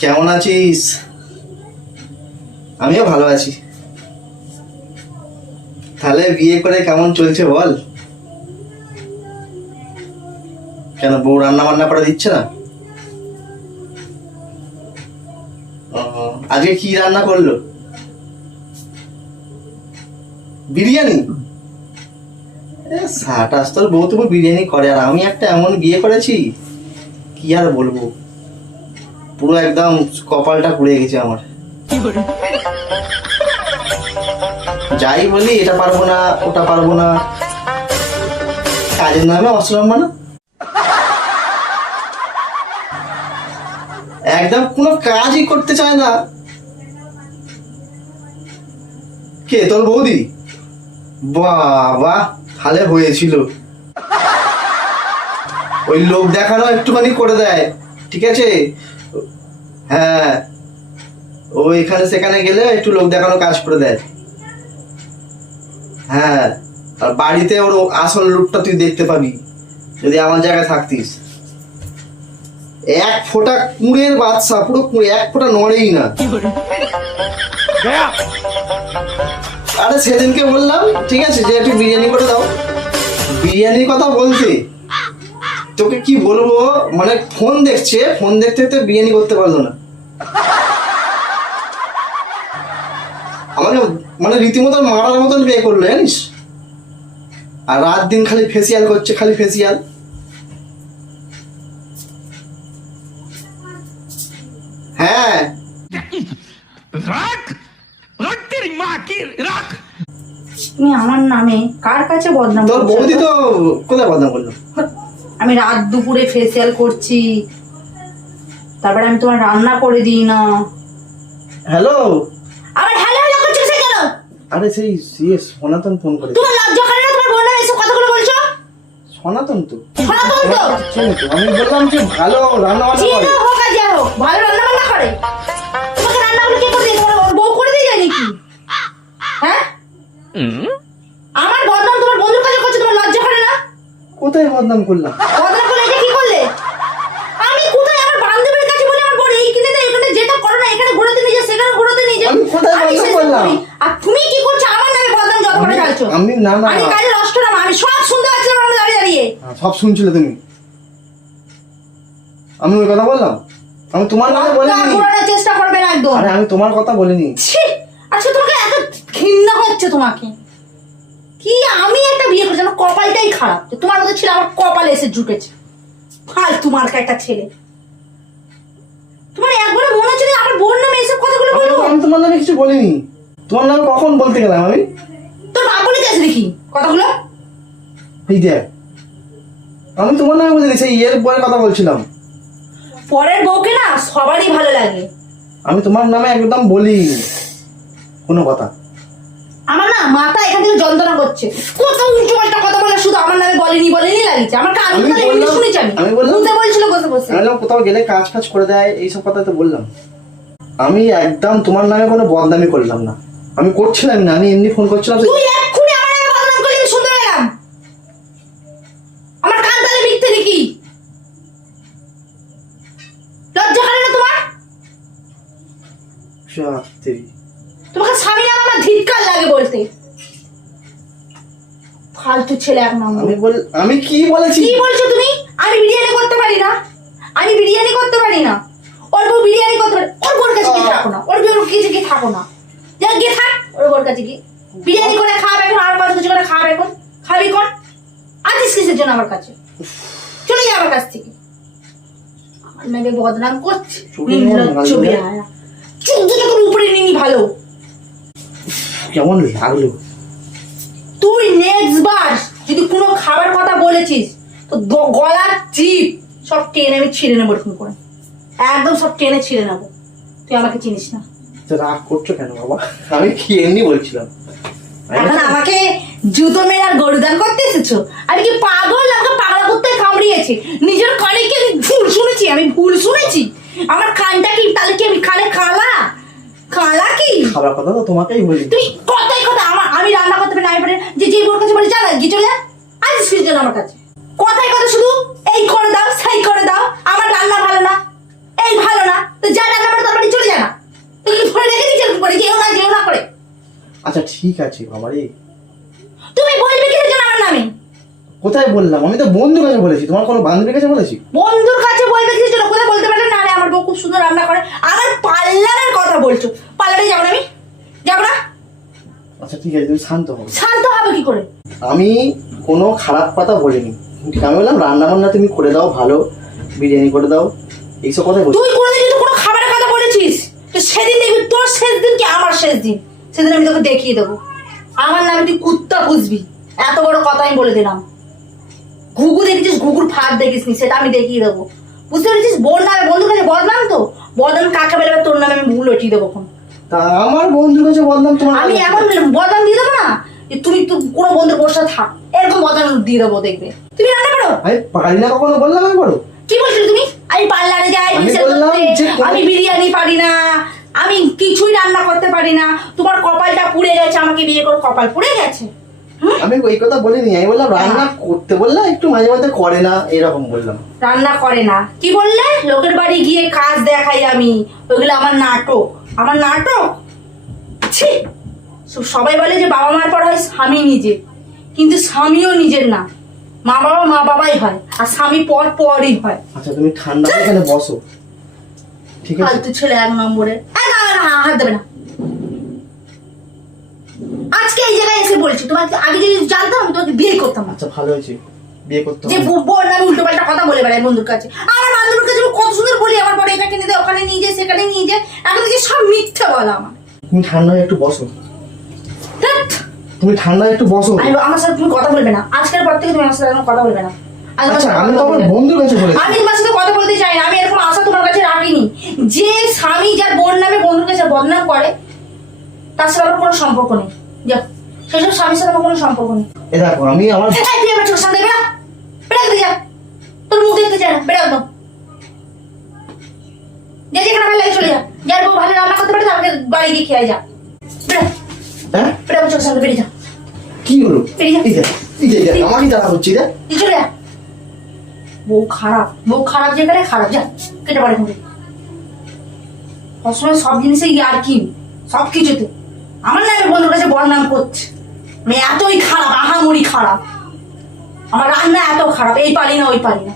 কেমন আছিস? আমিও ভালো আছি। তাহলে বিয়ে করে কেমন চলছে বল? কেন বউ রান্না বান্না করে দিচ্ছে না? আজকে কি রান্না করল? বিরিয়ানি? সাটাস তোর বউ তবু বিরিয়ানি করে, আর আমি একটা এমন বিয়ে করেছি? কি আর বলব? পুরো একদম কপালটা পুড়ে গেছে আমার। যাই বলি, এটা পারব না, ওটা পারব না। কাজের নামে অসম্মান একদম কোনো কাজই করতে চায় না। কে? তোর বৌদি? বাবা তাহলে হয়েছিল। ওই লোক দেখানো একটুখানি করে দেয় ঠিক আছে? হ্যাঁ। ও এখানে সেখানে গেলে একটু লোক দেখানো কাজ করে দেয়। হ্যাঁ আর বাড়িতে ওর আসল রূপটা তুই দেখতে পাবি যদি আমার জায়গায় থাকতিস। এক ফোঁটা কুঁড়ের বাচ্চা পুরো কুঁড়ে এক ফোঁটা নড়েই না। আরে সেদিনকে বললাম ঠিক আছে যে একটু বিরিয়ানি করে দাও। বিরিয়ানির কথা বলতে তোকে কি বলব? মানে ফোন দেখছে ফোন দেখতে দেখতে বিরিয়ানি করতে পারল না। আমাকে মানে রীতিমতো মারার মতন বিয়ে করল জানিস? আর রাত দিন খালি ফেসিয়াল করছে খালি ফেসিয়াল হ্যাঁ। রাখ! রাখ তেরি মা কি রাখ! তুমি আমার নামে কার কাছে বদনাম তোর বৌদি তো কোথায় বদনাম করল? আমি রাত দুপুরে ফেসিয়াল করছি। তারপরে আমি তোমার রান্না করে দিই না। হ্যালো আবার হ্যালো হ্যালো করছ সে কেন? আরে সেই সিএ সনাতন ফোন করে তোমার লজ্জা করে না তোমার বোন এসব কথাগুলো বলছো? সনাতন তো? সনাতন তো? আমি বললাম যে ভালো রান্না বান্না যে করে। হোক আর যা হোক ভালো রান্না বান্না করে। তোমাকে রান্নাগুলো কে করে দিয়ে তোমার বউ করে দিয়ে যায় নাকি? হ্যাঁ আমার বদনাম তোমার বন্ধুর কাছে করছে তোমার লজ্জা করে না কোথায় বদনাম করলাম বদনাম করলে এটা কি করলে? আমি কোথায় আমার বান্ধবীর কাছে বলি আমার বোন এই কিনে এখানে যেটা করো না এখানে ঘুরোতে নিয়ে যাও সেখানে ঘুরোতে নিয়ে যাও আমি কোথায় বদনাম করলাম? আর তুমি কি করছ? আমার নামে বদনাম যত করে আমি- আমি না না। আমি কাজে নষ্ট না আমি সব শুনতে পাচ্ছিলাম আমরা দাঁড়িয়ে দাঁড়িয়ে। হ্যাঁ, সব শুনছিলে তুমি? আমি ওই কথা বললাম? আমি তোমার নামে কথা বলিনি। ঘোরানোর চেষ্টা করবে না একদম। আরে আমি তোমার কথা বলিনি। আচ্ছা তোমাকে এত ঘৃণা হচ্ছে তোমাকে। কি আমি একটা বিয়ে করছি? আমার কপালটাই খারাপ। যে তোমার মতো ছিল আমার কপালে এসে জুটেছে। ফাল তোমার একটা ছেলে। তোমার একবারে মনে হচ্ছে আমার বোন নামে এসব কথাগুলো আমি আমি তোমার নামে কিছু বলিনি। তোমার নামে কখন বলতে গেলাম আমি? তোর মা বলে গেছে দেখি? কথাগুলো? এই দেখ আমি তোমার নামে বলিনি সেই ইয়ের বইয়ের কথা বলছিলাম। পরের বউকে না সবারই ভালো লাগে। আমি তোমার নামে একদম বলি কোনো কথা। আমার না মাথা এখান থেকে যন্ত্রণা করছে। কত উল্টো পাল্টা কথা বলে শুধু আমার নামে বলেনি আমার কান এমনি শুনেছি আমি। আমি বললাম- বুঝতে বলছিল বসে বসে। আমি বললাম কোথাও গেলে কাজ ফাজ করে দেয় এইসব কথা তো বললাম। আমি একদম তোমার নামে কোনো বদনামি করলাম না। আমি করছিলাম না আমি এমনি ফোন করছিলাম যে- তুই এক্ষুনি আমার নামে বদনাম করলি আমি শুনতে পেলাম। আমার কান তালে মিথ্যে নাকি? লজ্জা করে না তোমার? সত্যি। ফালতু ছেলে এক নম্বর। আমি বল আমি কি বলেছি? কি বলছো তুমি? আমি বিরিয়ানি করতে পারি না। আমি বিরিয়ানি করতে পারি না। ওর বউ বিরিয়ানি করতে পারে ওর বোর কাছে গিয়ে থাকো না। ওর বউর কাছে গিয়ে থাকো না। যা গিয়ে থাক ওর বোর কাছে গিয়ে। বিরিয়ানি করে খাওয়াবে এখন আর পাঁচ কিছু করে খাওয়াবে এখন? খাবি কোন আছিস কিসের জন্য আমার কাছে। চলে যা আমার কাছ থেকে। আমার নামে বদনাম করছে। লাগে। বেহায়া চোদ্দ যখন উপরে নিনি ভালো। কেমন লাগল? তুই নেক্সট বার যদি কোনো খাবার বলেছিস? তো গলার চিপ সব টেনে আমি ছিঁড়ে নেব এরকম করে। একদম সব টেনে ছিঁড়ে নেব। তুই আমাকে চিনিস না। রাগ করছ কেন বাবা? আমি কি এমনি বলছিলাম? এখন আমাকে জুতো মেরে আর গরুদান করতে এসেছ? আমি কি পাগল আমাকে পাগলা করতে কামড়িয়েছে। নিজের কানে কি আমি ভুল শুনেছি? আমি ভুল শুনেছি? আমার কানটা কি তাহলে কি আমি কানে কালা? কালা কি? খাবার কথা তো তোমাকেই বলি। তুই কথাই কথা। আমার আমি রান্না করতে পারি না আমি পারি যে যে বোর কাছে বলে জানা গিয়ে চলে কিসের জন্য আমার কাছে। কথায় কথা শুধু এই করে দাও সেই করে দাও আমার রান্না ভালো না এই ভালো না তো যা রান্না করে তারপরে মানে চলে যা না। তুমি ধরে রেখে দিচ্ছ করে যেও না যেও না করে? আচ্ছা ঠিক আছে বাবা রে তুমি বলবে কিসের জন্য আমার নামে? কোথায় বললাম? আমি তো বন্ধুর কাছে বলেছি। তোমার কোনো বান্ধবীর কাছে বলেছি? বন্ধুর কাছে বলবে কিসের জন্য? কোথায় বলতে পারলে না? রে আমার বউ খুব সুন্দর রান্না করে। আমার পার্লারের কথা বলছো। পার্লারে যাব না আমি? যাব না? আচ্ছা ঠিক আছে তুমি শান্ত হও। শান্ত হবে কি করে? আমি কোনো খারাপ কথা বলিনি। আমি বললাম রান্না বান্না তুমি করে দাও ভালো বিরিয়ানি করে দাও এইসব কথাই বলছি। তুই কোনোদিন যদি কোনো খাবারের কথা বলেছিস? তো সেদিন দেখবি তোর শেষ দিন কি আমার শেষ দিন? সেদিন আমি তোকে দেখিয়ে দেবো। আমার নামে তুই কুত্তা বুঝবি এত বড় কথা আমি বলে দিলাম। ঘুঘু দেখেছিস ঘুঘুর ফাঁদ দেখিস নি সেটা আমি দেখিয়ে দেবো। বুঝতে পেরেছিস? বোন নামে বন্ধুর কাছে বদনাম তো? বদনাম কাকে বেরোবে তোর নামে আমি ভুল লটিয়ে দেবো এখন। তা আমার বন্ধুর কাছে বললাম তোমার আমি এমন বদনাম দিয়ে দেবো না যে তুমি তো কোনো বন্ধুর বসে থাক। এরকম বদনাম দিয়ে দেবো দেখবে। তুমি রান্না করো? আমি পারি না কখনো বললাম একবারও কি বলছিলে তুমি? আমি পার্লারে যাই আমি আমি বিরিয়ানি পারি না আমি কিছুই রান্না করতে পারি না। তোমার কপালটা পুড়ে গেছে আমাকে বিয়ে করে কপাল পুড়ে গেছে। আমি ওই কথা বলিনি আমি বললাম রান্না করতে বললাম একটু মাঝে মাঝে করে না এরকম বললাম। রান্না করে না। কি বললে? লোকের বাড়ি গিয়ে কাজ দেখাই আমি। ওইগুলো আমার নাটক। আমার নাটক? ছি! সবাই বলে যে বাবা মার পর হয় স্বামী নিজে। কিন্তু স্বামীও নিজের না। মা বাবা মা বাবাই হয় আর স্বামী পর পরই হয়। আচ্ছা তুমি ঠান্ডা এখানে বসো। ঠিক আছে? ফালতু ছেলে এক নম্বরে। হাত দেবে না। আজকে এই জায়গায় এসে বলছি তোমাকে আগে যদি জানতাম আমি তোমাকে বিয়ে করতাম। আচ্ছা ভালো হয়েছে। বিয়ে করতে যে বোন আমি উল্টো পাল্টা কথা বলে বেড়াই বন্ধুর কাছে। আমার বান্ধবীর কাছে কত সুন্দর বলি আমার পরে এটা কিনে দে ওখানে নিয়ে যায় সেখানে নিয়ে যায় এখন দেখছি সব মিথ্যে বলা আমার তুমি ঠান্ডা একটু বসো। তুমি ঠান্ডা একটু বসো। আমি আমার সাথে তুমি কথা বলবে না। আজকের পর থেকে তুমি আমার সাথে কথা বলবে না। আচ্ছা আমি তো আমার বন্ধুর কাছে বলেছি। আমি তোমার সাথে কথা বলতে চাই না। আমি এরকম আশা তোমার কাছে রাখিনি। যে স্বামী যার বোন নামে বন্ধুর কাছে বদনাম করে তার সাথে আমার কোনো সম্পর্ক নেই। সেসব স্বামীর সাথে আমার কোনো সম্পর্ক নেই। এ দেখো আমি আমার তুই আমার সামনে যা। তোর মুখ দেখতে চাই না। বেরা একদম। যা যেখানে ভালো লাগে চলে যা। যার বউ ভালো রান্না করতে পারে তাকে বাড়ি গিয়ে খেয়ে যা। হ্যাঁ? বেরা আমার চোখের সামনে বেরিয়ে যা। কি হলো? বেরিয়ে যা। এই দেখ এই দেখ, দেখ, আমাকে তারা হচ্ছে রে তুই চলে যা। বউ খারাপ বউ খারাপ যেখানে খারাপ যা কেটে পারে কিন্তু সবসময় সব জিনিসে আর কি সব কিছুতে আমার বন্ধুর কাছে বদনাম করছে। আমি এতই খারাপ আহামরি খারাপ। আমার রান্না এত খারাপ এই পারি না ওই পারি না।